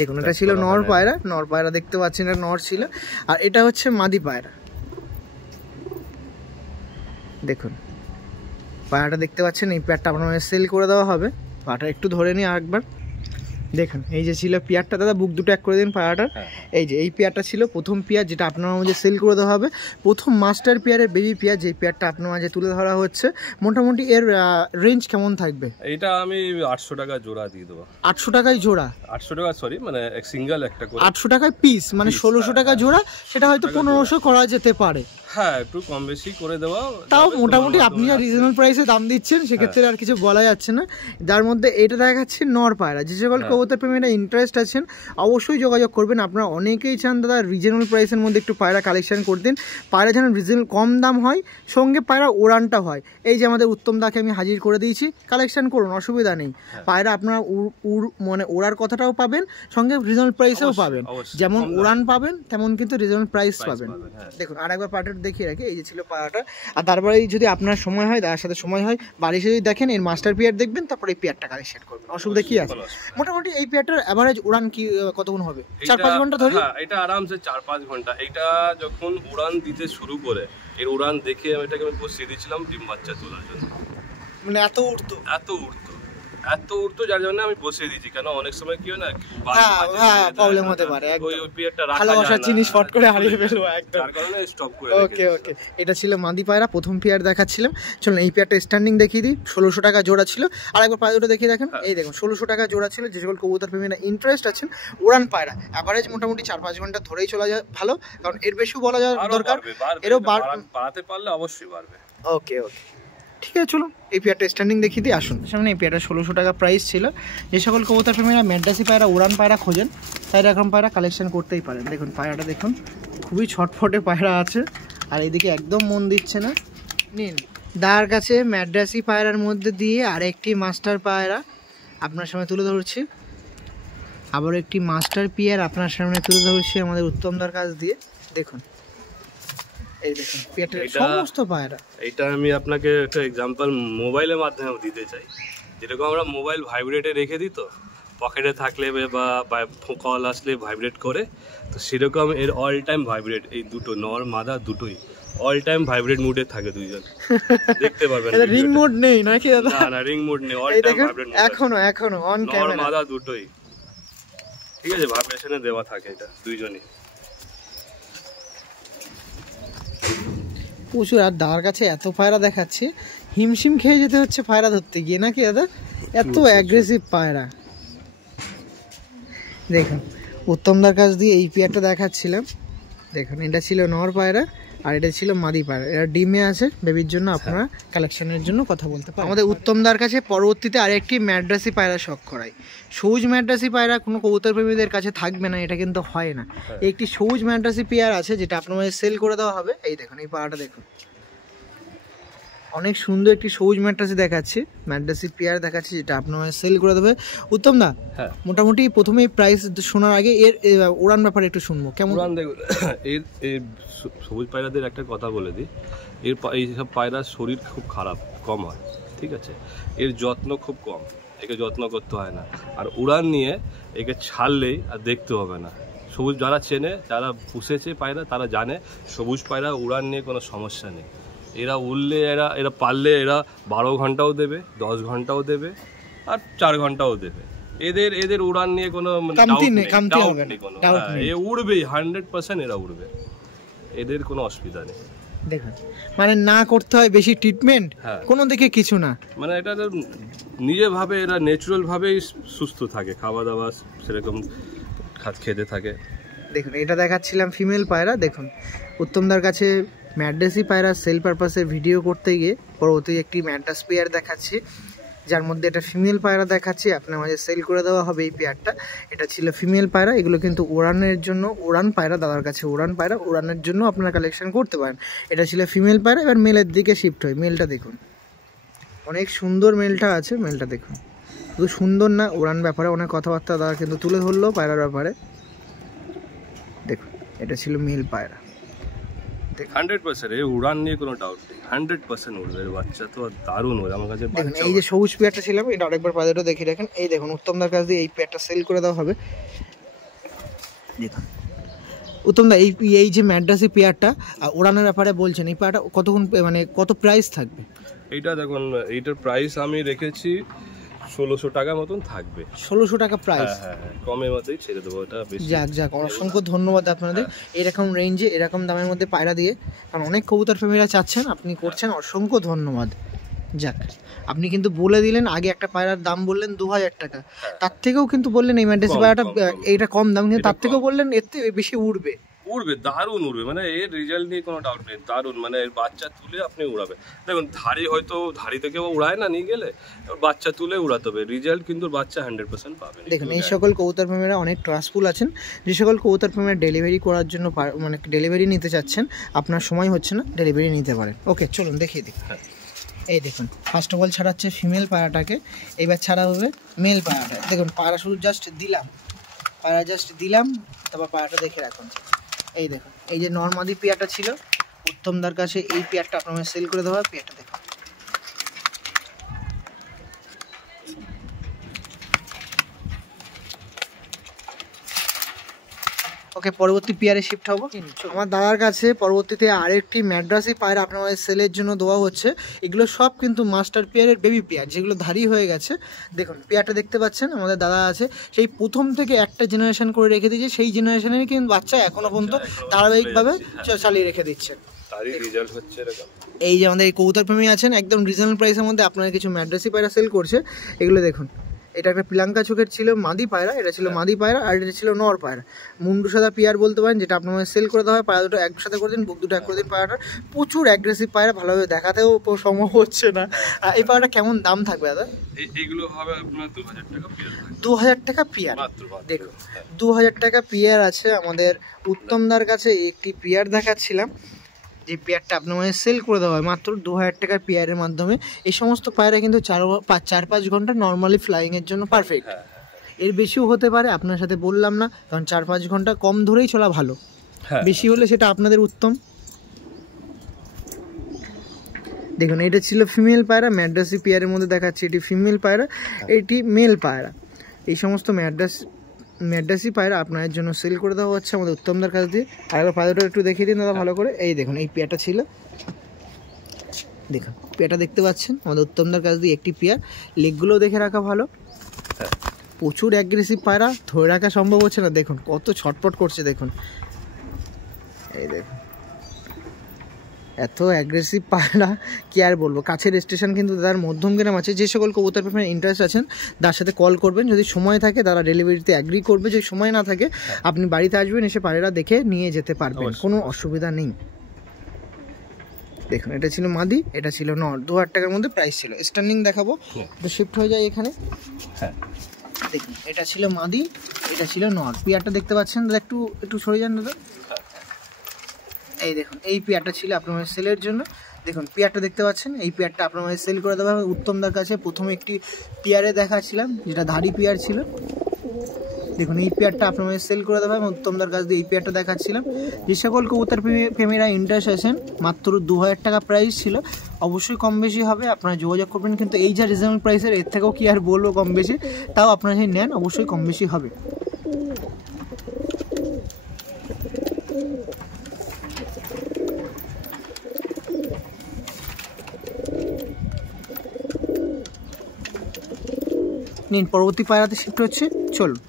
দেখুন এটা ছিল নর পায়রা, নর পায়রা দেখতে পাচ্ছেন, এটা নর ছিল। আর এটা হচ্ছে মাদি পায়রা। দেখুন পায়রাটা দেখতে পাচ্ছেন, এই পেয়ারটা আপনার সেল করে দেওয়া হবে। পায়রাটা একটু ধরে নিই আরেকবার। দেখুন এই যে ছিল পেয়ারটা, দাদা বুক দুটো এক করে দিন পায়রাটার। এই যে এই পেয়ারটা ছিল প্রথম পেয়ার, যেটা আপনার মাঝে সেল করে দেওয়া হবে, প্রথম মাস্টার পেয়ারের বেবি পেয়ার, যে পেয়ারটা আপনার মাঝে তুলে ধরা হচ্ছে। মোটামুটি এর রেঞ্জ কেমন থাকবে? এটা আমি 800 টাকা জোড়া দিয়ে দেবো। 800 টাকায় জোড়া? 800 টাকা সরি, মানে সিঙ্গেল একটা করে 800 টাকায় পিস, মানে 1600 টাকা জোড়া। সেটা হয়তো 1500 করা যেতে পারে, হ্যাঁ একটু কম বেশি করে দেওয়া, তাও মোটামুটি আপনি আর রিজনেবল প্রাইসে দাম দিচ্ছেন, সেক্ষেত্রে আর কিছু বলা যাচ্ছে না। যার মধ্যে এটা দেখাচ্ছে নর পায়রা। যে সকল কবুতর প্রেমীরা ইন্টারেস্ট আছেন অবশ্যই যোগাযোগ করবেন। আপনারা অনেকেই চান দাদা রিজনেবল প্রাইসের মধ্যে একটু পায়রা কালেকশন করে দিন, পায়রা যেন রিজনেবল কম দাম হয়, সঙ্গে পায়রা ওড়ানটা হয়। এই যে আমাদের উত্তম দাকে আমি হাজির করে দিয়েছি, কালেকশন করুন, অসুবিধা নেই। পায়রা আপনারা মানে ওড়ার কথাটাও পাবেন, সঙ্গে রিজনেবল প্রাইসেও পাবেন। যেমন ওড়ান পাবেন তেমন কিন্তু রিজনেবল প্রাইস পাবেন। দেখুন আর একবার পায়রাটা দেখিয়ে রাখি, এই যে ছিল পায়রাটা। আর তারপরে যদি আপনার সময় হয়, তার সাথে সময় হয়, বাড়ি এসে যদি দেখেন এর মাস্টার পেয়ার দেখবেন, তারপরে এই পেয়ারটা কালেকশন করবেন, অসুবিধা কি আছে? মোটামুটি এই পেয়ারটার অ্যাভারেজ উড়ান কি কতক্ষণ হবে? 4-5 ঘন্টা ধরে? হ্যাঁ, এটা আরামসে 4-5 ঘন্টা। এটা যখন উড়ান দিতে শুরু করে, এর উড়ান দেখে এটাকে আমি বসিয়ে দিয়েছিলাম ডিম বাচ্চা তোলার জন্য। মানে এত উঠতো যার জন্য আমি বসিয়ে দিয়েছি। কেন অনেক সময় কি হয় না, প্রবলেম হতে পারে, ওই পিরিয়ডটা রাখা যায় না, ভালোবাসার জিনিস ফট করে হারিয়ে ফেলবো একদম, তার কারণে স্টপ করে। ওকে। এটা ছিল মাদি পায়রা, প্রথম পেয়ার দেখাচ্ছিলাম। চলুন এই পেয়ারটা স্ট্যান্ডিং দেখিয়ে দিই। 1600 টাকা জোড়া ছিল। আর একবার পায়রা দুটো দেখিয়ে দেখেন, এই দেখুন 1600 টাকা জোড়া ছিল। যে সকল কবুতর প্রেমীরা ইন্টারেস্ট আছেন, উড়ান পায়রা অ্যাভারেজ মোটামুটি 4-5 ঘন্টা ধরেই চলা যায় ভালো, কারণ এর বেশিও বলা যাওয়ার দরকার, এরও বাড়াতে পারলে অবশ্যই বাড়বে। ওকে, ঠিক আছে। চলুন এই পেয়ারটা স্ট্যান্ডিং দেখিয়ে দিই। আসুন সামনে। এই পেয়ারটা 1600 টাকা প্রাইস ছিল। যে সকল কবুতর প্রেমীরা ম্যাড্রাসি পায়রা, উড়ান পায়রা খোঁজেন, তাই এরকম পায়রা কালেকশন করতেই পারেন। দেখুন পায়রাটা দেখুন, খুবই ছটফটে পায়রা আছে, আর এইদিকে একদম মন দিচ্ছে না। নিন, দার কাছে ম্যাড্রাসি পায়রার মধ্যে দিয়ে আরেকটি মাস্টার পায়রা আপনার সামনে তুলে ধরছি। আবার একটি মাস্টার পেয়ার আপনার সামনে তুলে ধরছি আমাদের উত্তমদার কাছ দিয়ে। দেখুন, এই দেখুন পেয়ারটার সমস্ত পায়রা। এটা আমি আপনাকে একটা এক্সাম্পল মোবাইলের মাধ্যমে দিতে চাই। যেরকম আমরা মোবাইল ভাইব্রেটে রেখে দিই, তো পকেটে থাকলে বা কল আসলে ভাইব্রেট করে, তো সেরকম এর অল টাইম ভাইব্রেট। এই দুটো নর মাদা দুটোই অল টাইম ভাইব্রেট মুডে থাকে দুইজন, দেখতে পারবেন। এটা রিং মোড নেই নাকি দাদা? না, রিং মোড নেই, অল টাইম ভাইব্রেট মোড। এখনো অন ক্যামেরা, নর মাদা দুটোই ঠিক আছে, ভাইব্রেশনে দেওয়া থাকে এটা দুইজনই। প্রচুর। আর দাদার কাছে এত পায়রা দেখাচ্ছে, হিমশিম খেয়ে যেতে হচ্ছে পায়রা ধরতে গিয়ে নাকি দাদা? এত অ্যাগ্রেসিভ পায়রা। দেখুন উত্তমদার কাছ দিয়ে এই পেয়ারটা দেখাচ্ছিলাম। দেখুন এটা ছিল নর পায়রা, আর এটা ছিল মাদি পায়রা। এরা ডিমে আছে, বেবির জন্য আপনারা কালেকশনের জন্য কথা বলতে পারেন। আমাদের উত্তমদার কাছে পরবর্তীতে আরেকটি ম্যাড্রাসি পায়রা শখ করাই। সবুজ ম্যাড্রাসি পায়রা কোনো কবুতর প্রেমীদের কাছে থাকবে না, এটা কিন্তু হয় না। একটি সবুজ ম্যাড্রাসি পেয়ার আছে, যেটা আপনার মাঝে সেল করে দেওয়া হবে। এই দেখুন এই পায়রাটা দেখুন, অনেক সুন্দর একটি সবুজ ম্যাড্রাসি দেখাচ্ছি, ম্যাড্রাসি পেয়ার দেখাচ্ছি, যেটা আপনার মাঝে সেল করে দেবে উত্তম দা। মোটামুটি প্রথমে প্রাইস শোনার আগে এর উড়ান ব্যাপারে একটু শুনবো। কেমন উড়ান? দেখুন, এর সবুজ পায়রাদের একটা কথা বলে দিই, এইসব পায়রার শরীর খুব খারাপ, কম হয়, ঠিক আছে? এর যত্ন খুব কম, একে যত্ন করতে হয় না। আর উড়ান নিয়ে একে ছাড়লেই আর দেখতে হবে না। সবুজ যারা চেনে, যারা পুষেছে পায়রা, তারা জানে সবুজ পায়রা উড়ান নিয়ে কোনো সমস্যা নেই। এরা উড়লে, এরা পারলে এরা 12 ঘন্টাও দেবে, 10 ঘন্টাও দেবে, আর 4 ঘন্টাও দেবে। এদের উড়ান নিয়ে কোনো ডাউট নেই কোনো। এ উড়বেই, 100% এরা উড়বে, এদের কোনো অসুবিধা নেই। দেখুন মানে না করতে হয় বেশি ট্রিটমেন্ট, কোনো দিকে কিছু না, মানে এটা নিজে ভাবে, এরা ন্যাচুরাল ভাবেই সুস্থ থাকে, খাওয়া দাওয়া সেরকম খেতে থাকে। দেখুন এটা দেখাচ্ছিলাম ফিমেল পায়রা। দেখুন উত্তমদার কাছে ম্যাড্রাসি পায়রা সেল পারপাসে ভিডিও করতে গিয়ে পরবর্তী একটি ম্যাড্রাস পেয়ার দেখাচ্ছি, যার মধ্যে এটা ফিমেল পায়রা দেখাচ্ছি, আপনার মাঝে সেল করে দেওয়া হবে এই পেয়ারটা। এটা ছিল ফিমেল পায়রা, এগুলো কিন্তু উড়ানের জন্য, উড়ান পায়রা দাদার কাছে উড়ান পায়রা, উড়ানের জন্য আপনারা কালেকশন করতে পারেন। এটা ছিল ফিমেল পায়রা। এবার মেলের দিকে শিফট হয়। মেলটা দেখুন, অনেক সুন্দর মেলটা আছে। মেলটা দেখুন, শুধু সুন্দর না, উড়ান ব্যাপারে অনেক কথাবার্তা দাদা কিন্তু তুলে ধরলো পায়রার ব্যাপারে। দেখুন এটা ছিল মেল পায়রা। 100% এই উড়ান নিয়ে কোনো ডাউট নেই, 100% উড়বে। বাচ্চা তো দারুণ ওর আমার কাছে। দেখুন এই যে সবুজ পেয়ারটা ছিলাম, এটা আরেকবার পায়রাটা দেখে রাখেন। এই দেখুন উত্তমদার কাছ দিয়ে এই পেয়ারটা সেল করে দেওয়া হবে। দেখুন উত্তমদা, এই যে ম্যাড্রাসি পেয়ারটা উড়ানের ব্যাপারে বলছেন, এই পেয়ারটা কতক্ষণ, মানে কত প্রাইস থাকবে? এইটা দেখুন, এইটার প্রাইস আমি রেখেছি 1600 টাকা মতন থাকবে। 1600 টাকা প্রাইস? হ্যাঁ, কমের মধ্যেই ছেড়ে দেবো এটা। যাক অসংখ্য ধন্যবাদ আপনাদের এরকম রেঞ্জে, এরকম দামের মধ্যে পায়রা দিয়ে, কারণ অনেক কবুতর প্রেমীরা চাচ্ছেন, আপনি করছেন, অসংখ্য ধন্যবাদ। যাক, আপনি কিন্তু বলে দিলেন, আগে একটা পায়রার দাম বললেন 2000 টাকা, তার থেকেও কিন্তু বললেন এই ম্যাড্রাসি পায়রাটা এইটা কম দাম, কিন্তু তার থেকেও বললেন এর থেকে বেশি উড়বে। দারুণ উড়বে, মানে এর রেজাল্ট নিয়ে কোনো ডাউট নেই, দারুণ। মানে এর বাচ্চা তুলে আপনি উড়াবে। দেখুন ধাড়ি থেকে উড়ায় না নিয়ে গেলে, বাচ্চা তুলে উড়াতে হবে, রেজাল্ট কিন্তু বাচ্চা 100% পাবে। দেখুন এই সকল কবুতর প্রেমীরা অনেক ট্রাস্টফুল আছেন। যে সকল কবুতর প্রেমীরা ডেলিভারি করার জন্য, মানে ডেলিভারি নিতে চাচ্ছেন, আপনার সময় হচ্ছে না, ডেলিভারি নিতে পারেন। ওকে চলুন দেখিয়ে দিই। এই দেখুন ফার্স্ট অফ অল ছাড়াচ্ছে ফিমেল পায়রাটাকে, এবার ছাড়া হবে মেল পায়রাটা। দেখুন পায়রা শুধু জাস্ট দিলাম, তারপর পায়রাটা দেখে রাখুন। এই দেখুন এই যে নর্মাদি পেয়ারটা ছিল, উত্তমদার কাছে এই পেয়ারটা আপনার সেল করে দেওয়া হবে। পেয়ারটা দেখুন, ওকে পরবর্তী পেয়ারে শিফট হবো। আমার দাদার কাছে পরবর্তীতে আরেকটি ম্যাড্রাসি পায়রা আপনাদের সেলের জন্য দেওয়া হচ্ছে। এগুলো সব কিন্তু মাস্টার পেয়ারের বেবি পেয়ার, যেগুলো ধারি হয়ে গেছে। দেখুন পেয়ারটা দেখতে পাচ্ছেন, আমাদের দাদা আছে সেই প্রথম থেকে একটা জেনারেশন করে রেখে দিয়েছে, সেই জেনারেশনের কিন্তু বাচ্চা এখনো পর্যন্ত ধারাবাহিকভাবে চালিয়ে রেখে দিচ্ছে। এই যে আমাদের এই কবুতর প্রেমী আছেন, একদম রিজনেবল প্রাইসের মধ্যে আপনারা কিছু ম্যাড্রাসি পায়রা সেল করছে। এগুলো দেখুন, এটা একটা পিলাঙ্কা চোখের ছিল মাদি পায়রা, এটা ছিল মাদি পায়রা, আর এটা ছিল নর পায়রা। মুন্ডু সাদা পিয়ার বলতে পারেন, যেটা আপনার সেল করে দেওয়া হয়। পায়রা দুটো একসাথে করে দিন, বুক দুটো এক করে দিন। পায়রাটা প্রচুর অ্যাগ্রেসিভ পায়রা, ভালোভাবে দেখাতেও সম্ভব হচ্ছে না। এই পায়রাটা কেমন দাম থাকবে দাদা? এইগুলো হবে আপনার 2000 টাকা পিয়ার। 2000 টাকা পিয়ার। দেখুন 2000 টাকা পিয়ার আছে আমাদের উত্তমদার কাছে। একটি পিয়ার দেখাচ্ছিলাম, যে পেয়ারটা আপনার সেল করে দেওয়া হয় মাত্র 2000 টাকার পেয়ারের মাধ্যমে। এই সমস্ত পায়রা কিন্তু 4-5 ঘন্টা নর্মালি ফ্লাইংয়ের জন্য পারফেক্ট। এর বেশিও হতে পারে, আপনার সাথে বললাম না, কারণ 4-5 ঘন্টা কম ধরেই চলা ভালো, বেশি হলে সেটা আপনাদের উত্তম। দেখুন এটা ছিল ফিমেল পায়রা, ম্যাড্রাসি পেয়ারের মধ্যে দেখাচ্ছে এটি ফিমেল পায়রা, এটি মেল পায়রা। এই সমস্ত ম্যাড্রাসি পায়রা আপনার জন্য সেল করে দেওয়া হচ্ছে আমাদের উত্তমদার কাছ দিয়ে। আর পায়রাটা একটু দেখিয়ে দিন দাদা ভালো করে। এই দেখুন এই পেয়ারটা ছিল, দেখুন পেয়ারটা দেখতে পাচ্ছেন আমাদের উত্তমদার কাছ দিয়ে একটি পেয়ার। লেগগুলো দেখে রাখা ভালো, প্রচুর অ্যাগ্রেসিভ পায়রা, ধরে রাখা সম্ভব হচ্ছে না। দেখুন কত ছটপট করছে, দেখুন এই দেখুন এত অ্যাগ্রেসিভ পায়রা কি আর বলবো। কাছের স্টেশন কিন্তু তার মধ্যমগ্রাম আছে। যে সকল কবুতর প্রেমীর ইন্টারেস্ট আছেন তার সাথে কল করবেন, যদি সময় থাকে তারা ডেলিভারিতে অ্যাগ্রি করবে, যদি সময় না থাকে আপনি বাড়িতে আসবেন, এসে পায়রা দেখে নিয়ে যেতে পারবেন, কোনো অসুবিধা নেই। দেখুন এটা ছিল মাদি, এটা ছিল নর, 2000 টাকার মধ্যে প্রাইস ছিল। স্ট্যান্ডিং দেখাবো, তো শিফট হয়ে যায় এখানে। দেখুন এটা ছিল মাদি, এটা ছিল নর। পেয়ারটা দেখতে পাচ্ছেন দাদা, একটু সরে যান দাদা। এই দেখুন এই পেয়ারটা ছিল আপনার সেলের জন্য। দেখুন পেয়ারটা দেখতে পাচ্ছেন, এই পেয়ারটা আপনার সেল করে দেওয়া হবে উত্তমদার কাছে। প্রথমে একটি পেয়ারে দেখাচ্ছিলাম, যেটা ধারি পেয়ার ছিল। দেখুন এই পেয়ারটা আপনার সেল করে দেওয়া হবে উত্তমদার কাছ দিয়ে। এই পেয়ারটা দেখাচ্ছিলাম। যে সকল কবুতর প্রেমীরা ইন্টারেস্ট আছেন, মাত্র 2000 টাকা প্রাইস ছিল। অবশ্যই কম বেশি হবে, আপনারা যোগাযোগ করবেন। কিন্তু এই যা রিজনেবল প্রাইসের, এর থেকেও কি আর বলবো কম বেশি, তাও আপনারা যদি নেন অবশ্যই কম বেশি হবে। নিন পরবর্তী পায়রাতে শিফট হচ্ছে, চলুন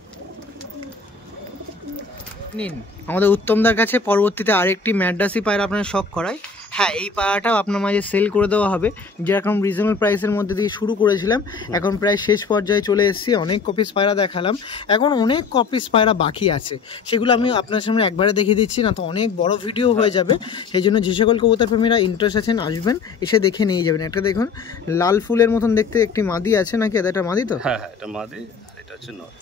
নিন। আমাদের উত্তমদার কাছে পরবর্তীতে আরেকটি ম্যাড্রাসি পায়রা আপনার শখ করায়। হ্যাঁ এই পায়রাটাও আপনার মাঝে সেল করে দেওয়া হবে। যেরকম রিজনেবল প্রাইসের মধ্যে দিয়ে শুরু করেছিলাম, এখন প্রায় শেষ পর্যায়ে চলে এসেছি। অনেক কপিস পায়রা দেখালাম, এখন অনেক কপিস পায়রা বাকি আছে, সেগুলো আমি আপনার সামনে একবারে দেখিয়ে দিচ্ছি না তো অনেক বড় ভিডিও হয়ে যাবে। সেই জন্য যে সকল কবুতর প্রেমীরা ইন্টারেস্ট আছেন আসবেন, এসে দেখে নিয়ে যাবেন। একটা দেখুন লাল ফুলের মতন দেখতে একটি মাদি আছে নাকি, এটা মাদি তো? হ্যাঁ এটা মাদি, এটা হচ্ছে নর।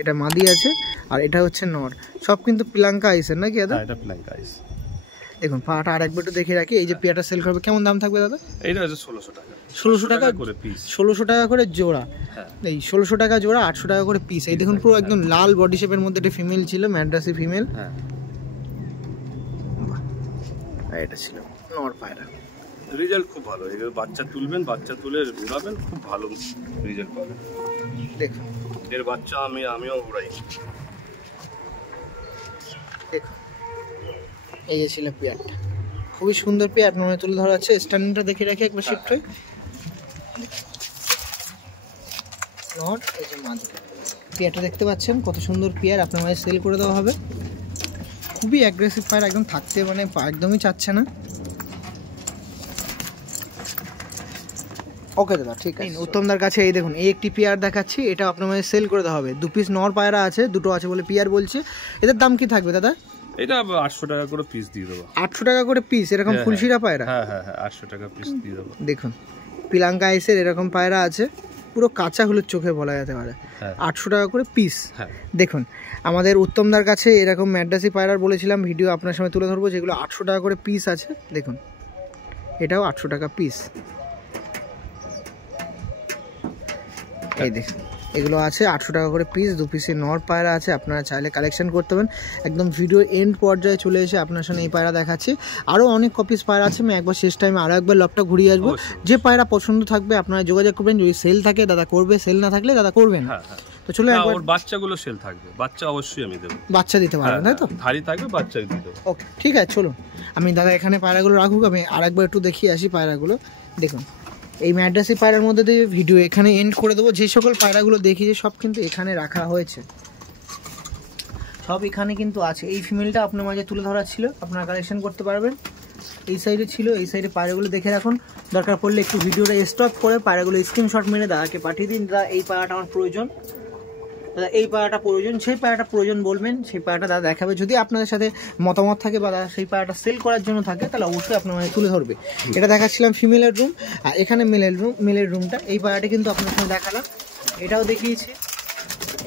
এটা মাদি আছে আর এটা হচ্ছে নর। সব কিন্তু পিলাঙ্কা আইসের নাকি দাদা? এটা পিলাঙ্কা আইস। দেখুন পাটা আরেকবার একটু দেখে রাখি। এই যে পেয়ারটা সেল করবে, কেমন দাম থাকবে দাদা? এইটা হচ্ছে 1600 টাকা। 1600 টাকা করে পিস, 1600 টাকা করে জোড়া। এই 1600 টাকা জোড়া, 800 টাকা করে পিস। এই দেখুন পুরো একদম লাল বডি শেপের মধ্যে একটা ফিমেল ছিল, ম্যাড্রাসি ফিমেল। হ্যাঁ আর এটা ছিল নর পায়রা। রেজাল্ট খুব ভালো, এগুলো বাচ্চা তুলবেন, বাচ্চা তুলে উড়াবেন, খুব ভালো রেজাল্ট পাবেন। দেখুন এর বাচ্চা আমিও উড়াই। দেখুন এই যে ছিল পেয়ারটা, খুবই সুন্দর পেয়ার আপনার তুলে ধরা আছে। স্ট্যান্ডিংটা দেখে রাখি একবার শিফট হয়ে। নট এই যে মাদি পেয়ারটা দেখতে পাচ্ছেন, কত সুন্দর পেয়ার আপনার মাঝে সেল করে দেওয়া হবে। খুবই অ্যাগ্রেসিভ পায়রা, একদম থাকতে মানে একদমই চাচ্ছে না। ওকে দাদা ঠিক আছে। উত্তমদার কাছে এই দেখুন এই একটি পেয়ার দেখাচ্ছি, এটা আপনার মাঝে সেল করে দেওয়া হবে। 2 পিস নর পায়রা আছে, দুটো আছে বলে পেয়ার বলছে। এদের দাম কি থাকবে দাদা? এটা 800 টাকা করে পিস দিয়ে দেবো। 800 টাকা করে পিস এরকম ফুলশিরা পায়রা? হ্যাঁ 800 টাকা পিস দিয়ে দেবো। দেখুন পিলাঙ্কা আইসের এরকম পায়রা আছে, পুরো কাঁচা হলুদ চোখে বলা যেতে পারে। 800 টাকা করে পিস। দেখুন আমাদের উত্তমদার কাছে এরকম ম্যাড্রাসি পায়রার বলেছিলাম ভিডিও আপনার সামনে তুলে ধরবো, যেগুলো 800 টাকা করে পিস আছে। দেখুন এটাও 800 টাকা পিস। এই দেখুন এগুলো আছে 800 টাকা করে পিস, 2 পিসের নর পায়রা আছে, আপনারা চাইলে কালেকশন করতে পারেন। একদম ভিডিও এন্ড পর্যায়ে চলে এসে আপনার সামনে এই পায়রা দেখাচ্ছি। আরও অনেক কপিস পায়রা আছে, আমি একবার শেষ টাইমে আরও একবার লবটা ঘুরিয়ে আসবো। যে পায়রা পছন্দ থাকবে আপনারা যোগাযোগ করবেন, যদি সেল থাকে দাদা করবে, সেল না থাকলে দাদা করবেন। তো চলো ওর বাচ্চাগুলো সেল থাকবে, বাচ্চা অবশ্যই আমি দেবো, বাচ্চা দিতে পারবেন তাই তো? ধাড়ি থাকবে, বাচ্চা দিতে দেবো। ওকে ঠিক আছে, চলুন আমি দাদা এখানে পায়রাগুলো রাখুক, আমি আরেকবার একটু দেখিয়ে আসি পায়রাগুলো। দেখুন এই ম্যাড্রাসি পায়রার মধ্যে দিয়ে ভিডিও এখানে এন্ড করে দেবো। যে সকল পায়রাগুলো দেখিয়েছি সব কিন্তু এখানে রাখা হয়েছে, সব এখানে কিন্তু আছে। এই ফিমেলটা আপনার মাঝে তুলে ধরা ছিল, আপনারা কালেকশন করতে পারবেন। এই সাইডে ছিল, এই সাইডে পায়রাগুলো দেখে রাখুন, দরকার পড়লে একটু ভিডিওটা স্টপ করে পায়রাগুলো স্ক্রিনশট মেরে দাদাকে পাঠিয়ে দিন, দাদা এই পায়রাটা আমার প্রয়োজন, দাদা এই পায়রাটা প্রয়োজন, সেই পায়রাটা প্রয়োজন বলবেন, সেই পায়রাটা দাদা দেখাবে। যদি আপনাদের সাথে মতামত থাকে বা দাদা সেই পায়রাটা সেল করার জন্য থাকে তাহলে অবশ্যই আপনার মাঝে তুলে ধরবে। এটা দেখাচ্ছিলাম ফিমেলের রুম, আর এখানে মেলের রুমটা। এই পায়রাটা কিন্তু আপনার সাথে দেখালাম, এটাও দেখিয়েছি,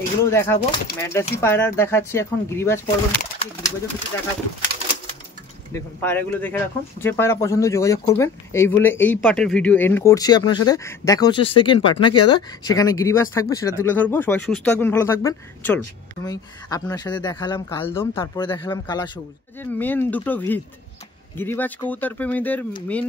এগুলোও দেখাবো। ম্যাড্রাসি পায়রার দেখাচ্ছি এখন, গিরিবাজ পর্ব গিরিবাজও কিছু দেখাবো। দেখুন পায়রাগুলো দেখে রাখুন, যে পায়রা পছন্দ যোগাযোগ করবেন। এই বলে এই পার্টের ভিডিও এন্ড করছি আপনার সাথে, দেখা হচ্ছে সেকেন্ড পার্ট নাকি দাদা, সেখানে গিরিবাজ থাকবে, সেটা তুলে ধরবো। সবাই সুস্থ থাকবেন, ভালো থাকবেন। চলুন আমি আপনার সাথে দেখালাম কালদম, তারপরে দেখালাম কালা সবুজ। মেন দুটো ভিত, গিরিবাজ কবুতর প্রেমীদের মেন